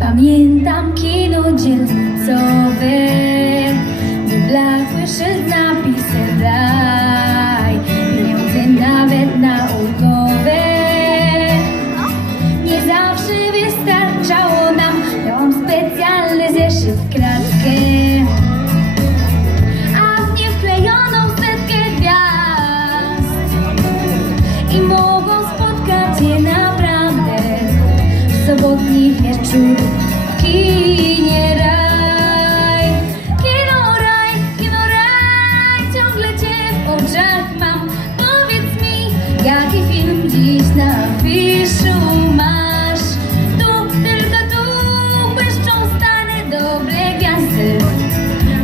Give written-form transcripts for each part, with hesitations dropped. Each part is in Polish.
Pamiętam kino dzielnicowe, wyblakły szyld z napisem daj, pieniądze nawet na ulgowe. Nie zawsze wystarczało nam, miałam specjalny zeszyt w kratkę, a w nie wklejoną setkę gwiazd i mogą spotkać je naprawdę w sobotni wieczór. Kinie raj, kino raj, ciągle cię w oczach mam. Powiedz mi, jaki film dziś na afiszu masz? Tu, tylko tu błyszczą stare dobre gwiazdy.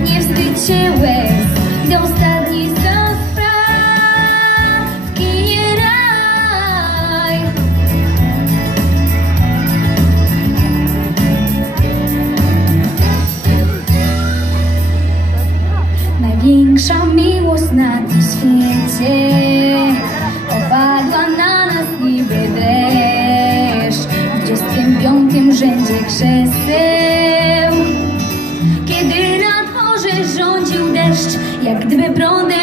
Nie wstydź się łez, gdy ostatni stan spraw w kinie raj. Największa miłość na tym świecie opadła na nas niby deszcz w 25. rzędzie krzeseł. Kiedy na dworze rządził deszcz, jak gdyby prądem